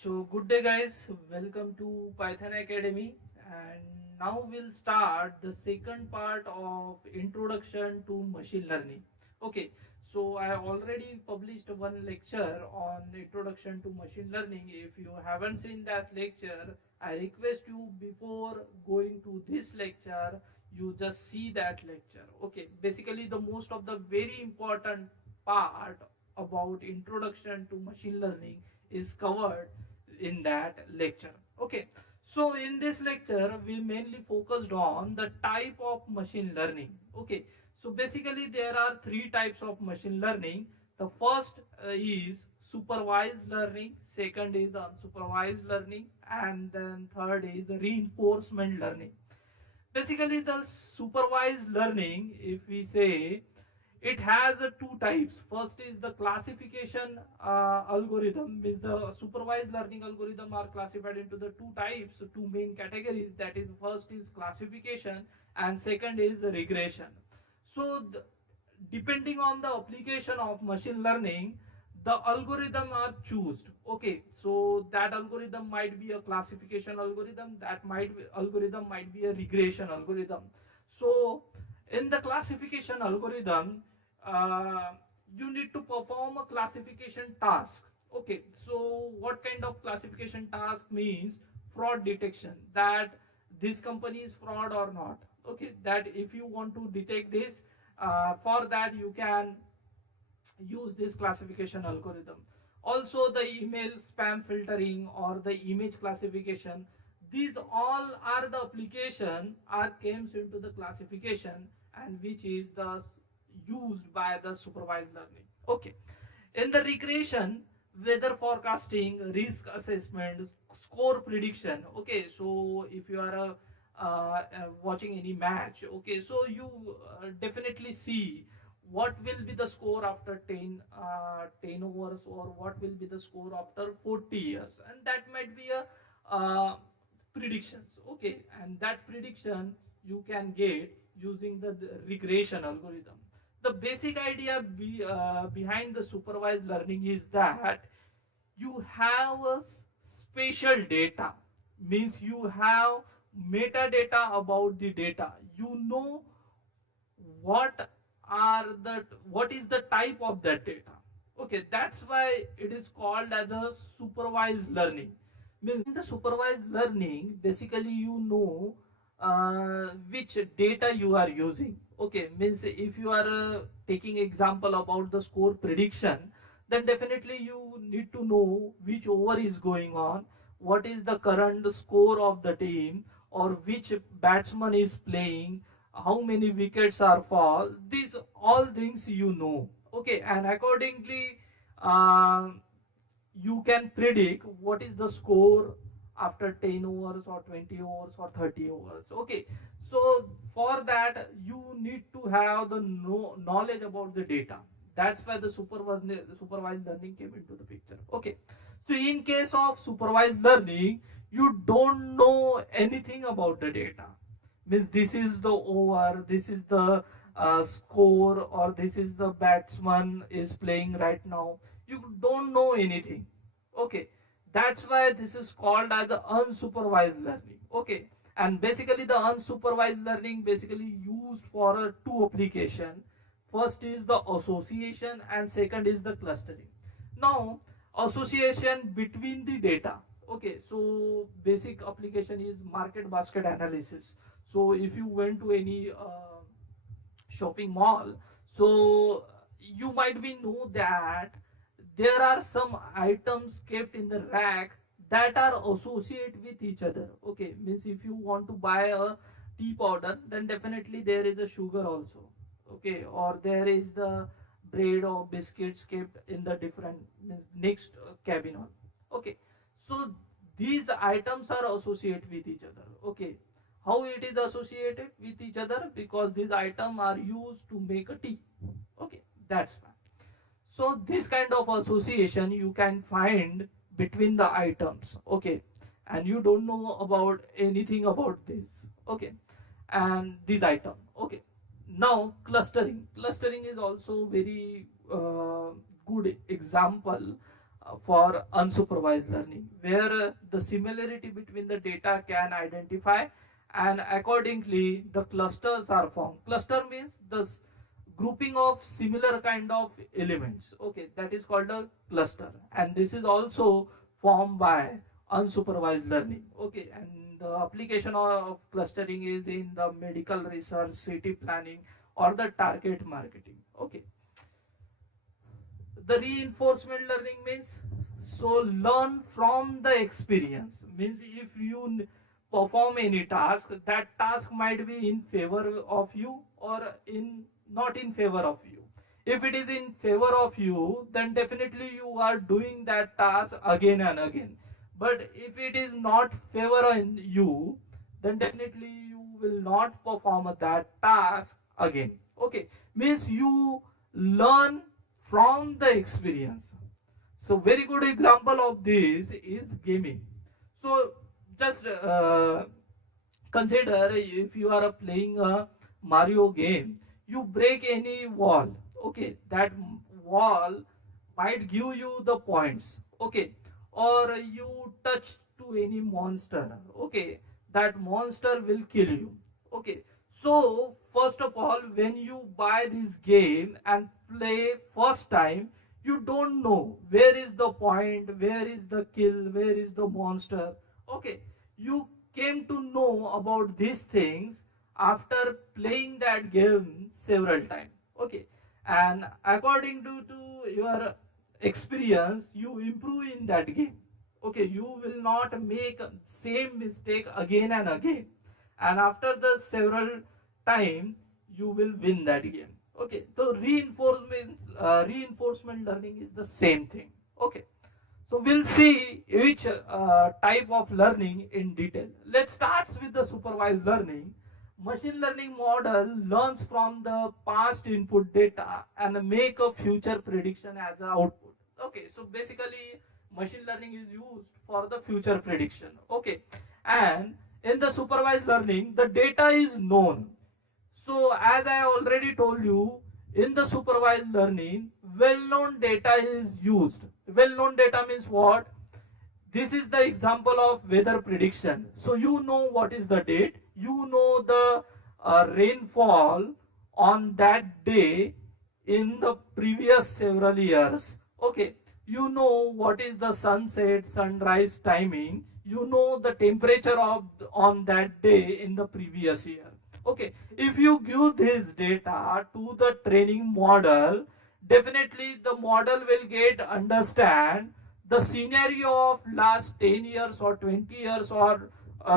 So good day guys, welcome to Python Academy, and now we'll start the second part of introduction to machine learning. Okay, so I already published one lecture on introduction to machine learning. If you haven't seen that lecture, I request you before going to this lecture, you just see that lecture. Okay, basically the most of the very important part about introduction to machine learning is covered in that lecture. Okay, so in this lecture we mainly focused on the type of machine learning. Okay, so basically there are three types of machine learning. The first is supervised learning, second is unsupervised learning, and then third is reinforcement learning. Basically the supervised learning, if we say, it has two types. First is the classification algorithm. Is the supervised learning algorithm are classified into the two types, two main categories. That is, first is classification and second is regression. So depending on the application of machine learning, the algorithm are chosen. Okay, so that algorithm might be a classification algorithm, that might be algorithm might be a regression algorithm. So in the classification algorithm, uh, you need to perform a classification task. Okay, so what kind of classification task means? Fraud detection, that this company is fraud or not. Okay, that if you want to detect this, for that you can use this classification algorithm. Also the email spam filtering or the image classification, these all are the application are comes into the classification, and which is the used by the supervised learning. Okay, in the regression, weather forecasting, risk assessment, score prediction. Okay, so if you are watching any match, okay, so you definitely see what will be the score after 10 overs, or what will be the score after 40 years, and that might be a predictions. Okay, and that prediction you can get using the regression algorithm. The basic idea behind the supervised learning is that you have a spatial data, means you have metadata about the data. You know what what is the type of that data. Okay, that's why it is called as a supervised learning. Means in the supervised learning, basically you know which data you are using. Okay, means if you are taking example about the score prediction, then definitely you need to know which over is going on, what is the current score of the team, or which batsman is playing, how many wickets are fall. These all things you know. Okay, and accordingly um, you can predict what is the score after 10 overs or 20 overs or 30 overs. Okay, so for that you need to have the knowledge about the data. That's why the supervised learning came into the picture. Okay, so in case of supervised learning, you don't know anything about the data. Means this is the over, this is the score, or this is the batsman is playing right now. You don't know anything. Okay, that's why this is called as the unsupervised learning. Okay, and basically the unsupervised learning basically used for two application. First is the association and second is the clustering. Now association between the data. Okay, so basic application is market basket analysis. So if you went to any shopping mall, so you might be know that there are some items kept in the rack that are associated with each other. Okay, means if you want to buy a tea powder, then definitely there is a sugar also. Okay, or there is the bread or biscuits kept in the different means next cabin on. Okay, so these items are associated with each other. Okay, how it is associated with each other? Because these items are used to make a tea. Okay, that's why. So this kind of association you can find between the items. Okay, and you don't know about anything about this. Okay, and this item. Okay, now clustering. Clustering is also very good example for unsupervised learning, where the similarity between the data can identify, and accordingly the clusters are formed. Cluster means the grouping of similar kind of elements. Okay, that is called a cluster, and this is also formed by unsupervised learning. Okay, and the application of clustering is in the medical research, city planning, or the target marketing. Okay, the reinforcement learning means, so learn from the experience, means if you perform any task, that task might be in favor of you or in not in favor of you. If it is in favor of you, then definitely you are doing that task again and again. But if it is not favor in you, then definitely you will not perform that task again. Okay, means you learn from the experience. So very good example of this is gaming. So just consider, if you are playing a Mario game, you break any wall. Okay, that wall might give you the points. Okay, or you touch to any monster. Okay, that monster will kill you. Okay, so first of all, when you buy this game and play first time, you don't know where is the point, where is the kill, where is the monster. Okay, you came to know about these things after playing that game several times. Okay, and according to your experience, you improve in that game. Okay, you will not make same mistake again and again, and after the several time you will win that game. Okay, so reinforcement learning is the same thing. Okay, so we'll see each type of learning in detail. Let's start with the supervised learning. Machine learning model learns from the past input data and make a future prediction as an output. Okay, so basically machine learning is used for the future prediction. Okay, and in the supervised learning, the data is known. So as I already told you, in the supervised learning, well-known data is used. Well-known data means what? This is the example of weather prediction. So you know what is the date, you know the rainfall on that day in the previous several years. Okay, you know what is the sunset, sunrise timing, you know the temperature of on that day in the previous year. Okay, if you give this data to the training model, definitely the model will get understand the scenario of last 10 years or 20 years or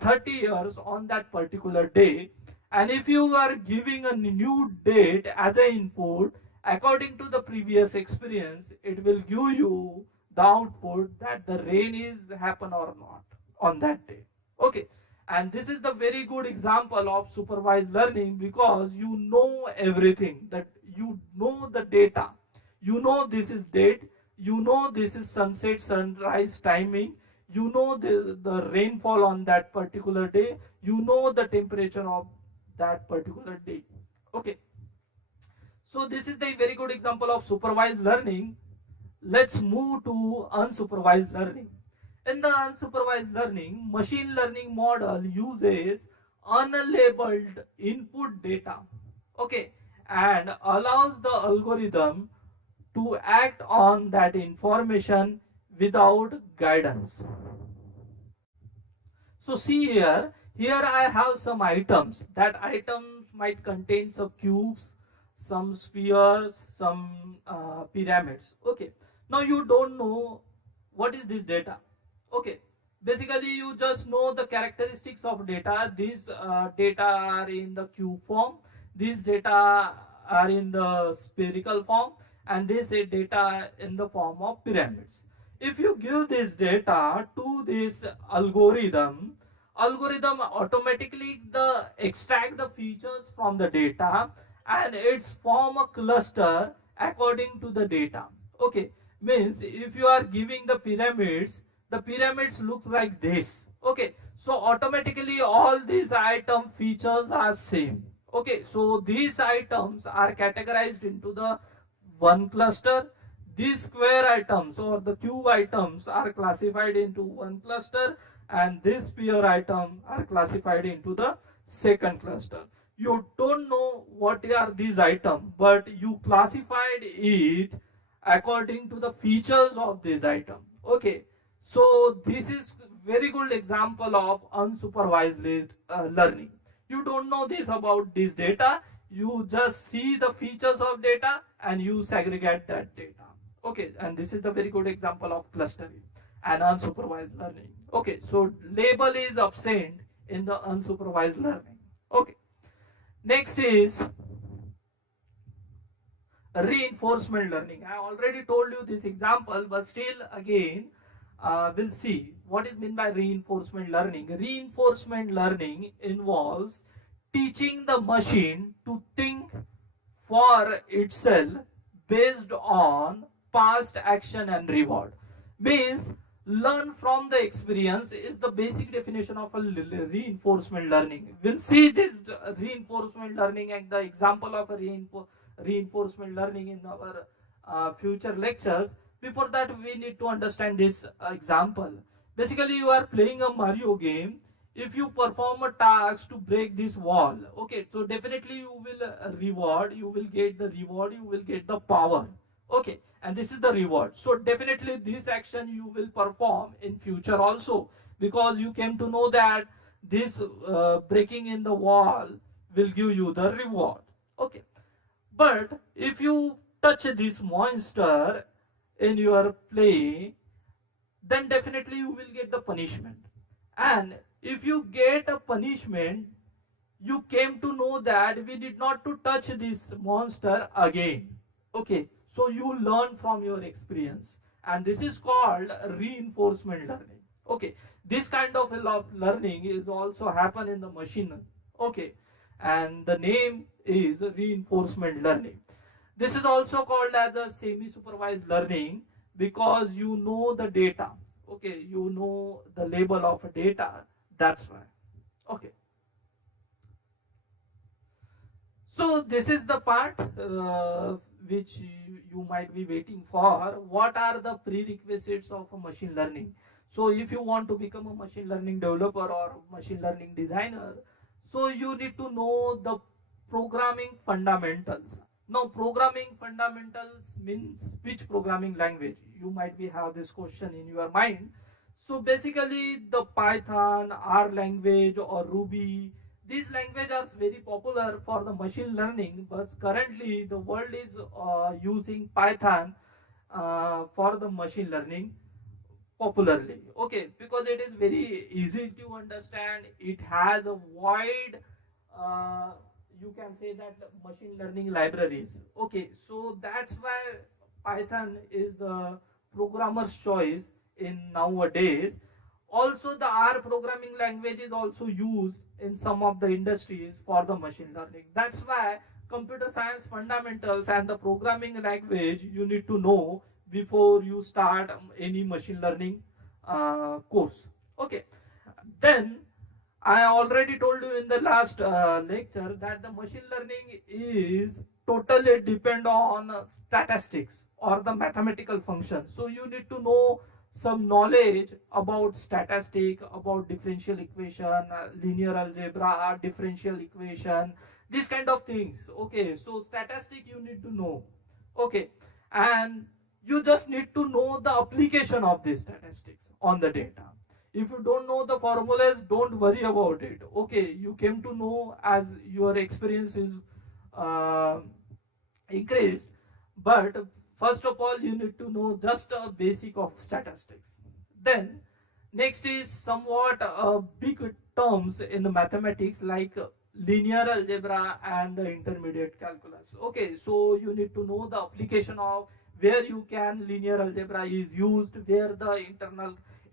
30 years on that particular day. And if you are giving a new date as an input according to the previous experience, it will give you the output that the rain is happen or not on that day. Okay, and this is the very good example of supervised learning, because you know everything, that you know the data, you know this is date, you know this is sunset sunrise timing, you know the rainfall on that particular day, you know the temperature of that particular day. Okay, so this is the very good example of supervised learning. Let's move to unsupervised learning. In the unsupervised learning, machine learning model uses unlabeled input data. Okay, and allows the algorithm to act on that information without guidance. So see here I have some items. That items might contain some cubes, some spheres, some pyramids. Okay, now you don't know what is this data. Okay, basically you just know the characteristics of data. These data are in the cube form, these data are in the spherical form, and this data in the form of pyramids. If you give this data to this algorithm automatically extract the features from the data, and it's form a cluster according to the data. Okay, means if you are giving the pyramids look like this. Okay, so automatically all these item features are same. Okay, so these items are categorized into the one cluster. these square items or the cube items are classified into one cluster, and this sphere item are classified into the second cluster. You don't know what are these items, but you classified it according to the features of this item. Okay, so this is very good example of unsupervised learning. You don't know this about this data, you just see the features of data and you segregate that data. Okay, and this is a very good example of clustering and unsupervised learning. Okay, so label is absent in the unsupervised learning. Okay, next is reinforcement learning. I already told you this example, but still again we'll see what is meant by reinforcement learning. Reinforcement learning involves teaching the machine to think for itself based on past action and reward. Means learn from the experience is the basic definition of a reinforcement learning. We'll see this reinforcement learning and the example of a reinforcement learning in our future lectures. Before that, we need to understand this example. Basically, you are playing a Mario game. If you perform a task to break this wall, okay, so definitely you will you will get the reward, you will get the power. Okay, and this is the reward. So definitely this action you will perform in future also, because you came to know that this breaking in the wall will give you the reward. Okay, but if you touch this monster in your play, then definitely you will get the punishment. And if you get a punishment, you came to know that we did not to touch this monster again. Okay, so you learn from your experience, and this is called reinforcement learning. Okay, this kind of learning is also happen in the machine. Okay, and the name is reinforcement learning. This is also called as a semi-supervised learning because you know the data. Okay, you know the label of data. That's why. Okay. So this is the part which you might be waiting for. What are the prerequisites of a machine learning? So if you want to become a machine learning developer or machine learning designer, so you need to know the programming fundamentals. Now programming fundamentals means which programming language? You might be have this question in your mind. So basically the Python, R language or Ruby, these languages are very popular for the machine learning, but currently the world is using Python for the machine learning popularly. Okay, because it is very easy to understand. It has a wide you can say that machine learning libraries. Okay, so that's why Python is the programmer's choice in nowadays. Also the R programming language is also used in some of the industries for the machine learning. That's why computer science fundamentals and the programming language you need to know before you start any machine learning course. Okay, then I already told you in the last lecture that the machine learning is totally depend on statistics or the mathematical functions. So you need to know some knowledge about statistic, about differential equation, linear algebra, differential equation, these kind of things. Okay, so statistic you need to know. Okay, and you just need to know the application of these statistics on the data. If you don't know the formulas, don't worry about it. Okay, you came to know as your experience is increased, but first of all you need to know just a basic of statistics. Then next is somewhat big terms in the mathematics like linear algebra and the intermediate calculus. Okay, so you need to know the application of where you can linear algebra is used, where the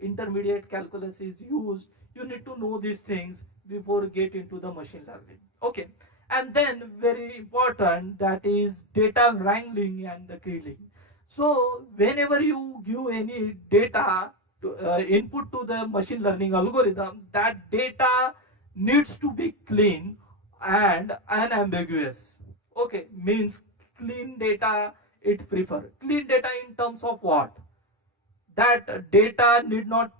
intermediate calculus is used. You need to know these things before get into the machine learning. Okay, and then very important, that is data wrangling and the cleaning. So whenever you give any data to, input to the machine learning algorithm, that data needs to be clean and unambiguous. Okay, means clean data it prefer. Clean data in terms of what? That data need not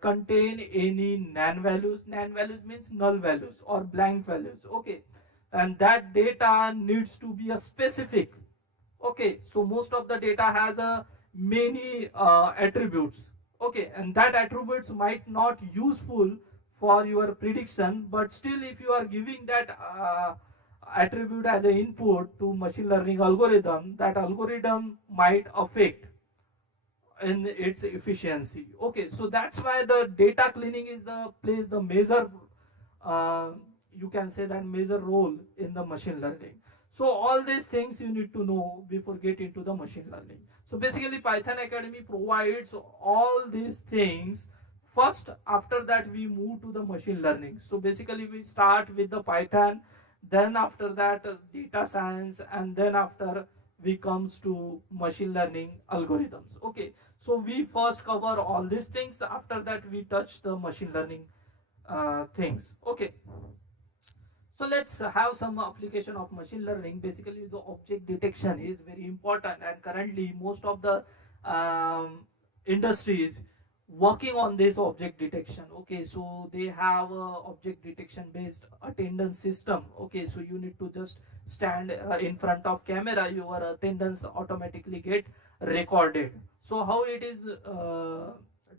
contain any nan values. Nan values means null values or blank values. Okay, and that data needs to be a specific. Okay, so most of the data has a many attributes. Okay, and that attributes might not useful for your prediction, but still if you are giving that attribute as an input to machine learning algorithm, that algorithm might affect in its efficiency. Okay, so that's why the data cleaning is the plays the major uh, you can say that major role in the machine learning. So all these things you need to know before get into the machine learning. So basically Python Academy provides all these things. First, after that we move to the machine learning. So basically we start with the Python, then after that data science, and then after we comes to machine learning algorithms. Okay, so we first cover all these things, after that we touch the machine learning things. Okay, so let's have some application of machine learning. Basically the object detection is very important, and currently most of the industries working on this object detection. Okay, so they have a object detection based attendance system. Okay, so you need to just stand in front of camera, your attendance automatically get recorded. So how it is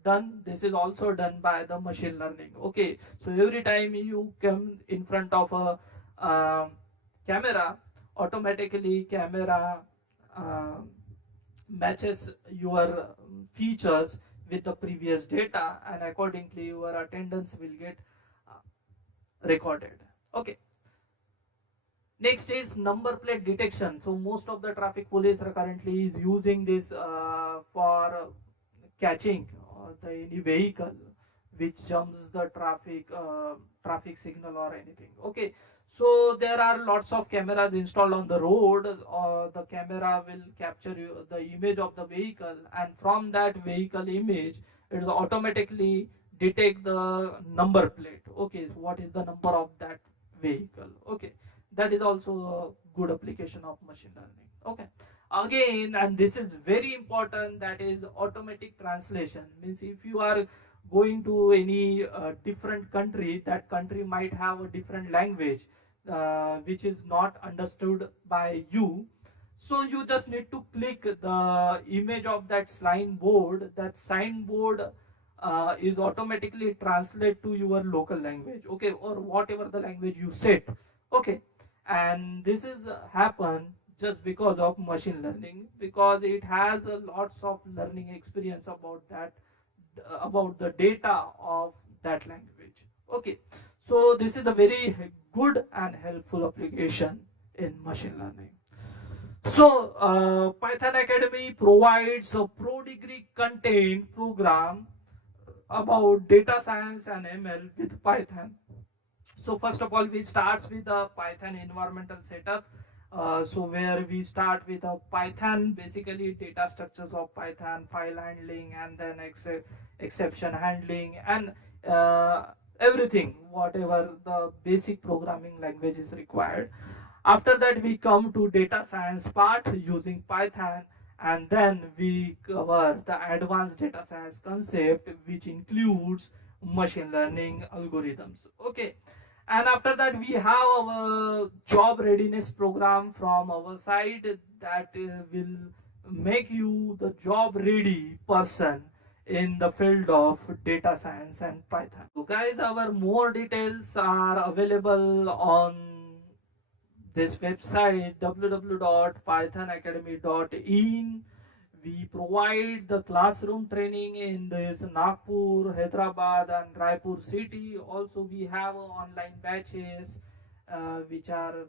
done? This is also done by the machine learning. Okay, so every time you come in front of a camera, automatically camera uh, matches your features with the previous data, and accordingly your attendance will get uh, recorded. Okay, next is number plate detection. So most of the traffic police are currently is using this for catching any vehicle which jumps the traffic signal or anything. Okay, so there are lots of cameras installed on the road. The camera will capture the image of the vehicle, and from that vehicle image it will automatically detect the number plate. Okay, so what is the number of that vehicle? Okay, that is also a good application of machine learning. Okay, again, and this is very important, that is automatic translation. Means if you are going to any different country, that country might have a different language which is not understood by you. So you just need to click the image of that signboard. That signboard is automatically translate to your local language. Okay, or whatever the language you set. Okay, and this is happen just because of machine learning, because it has a lots of learning experience about that, about the data of that language. Okay, so this is a very good and helpful application in machine learning. So Python Academy provides a pro degree content program about data science and ML with Python. So first of all, we start with the Python environmental setup. So where we start with a Python, basically data structures of Python, file handling, and then exception handling, and everything, whatever the basic programming language is required. After that, we come to data science part using Python, and then we cover the advanced data science concept, which includes machine learning algorithms. Okay, and after that we have our job readiness program from our side, that will make you the job ready person in the field of data science and Python. So guys, our more details are available on this website www.pythonacademy.in. We provide the classroom training in this Nagpur, Hyderabad, and Raipur city. Also, we have online batches which are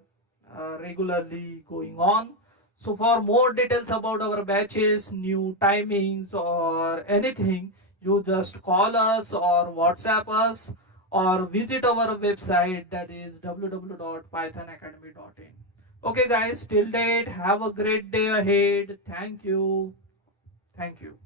regularly going on. So, for more details about our batches, new timings, or anything, you just call us or WhatsApp us or visit our website, that is www.pythonacademy.in. Okay, guys, till date, have a great day ahead. Thank you. Thank you.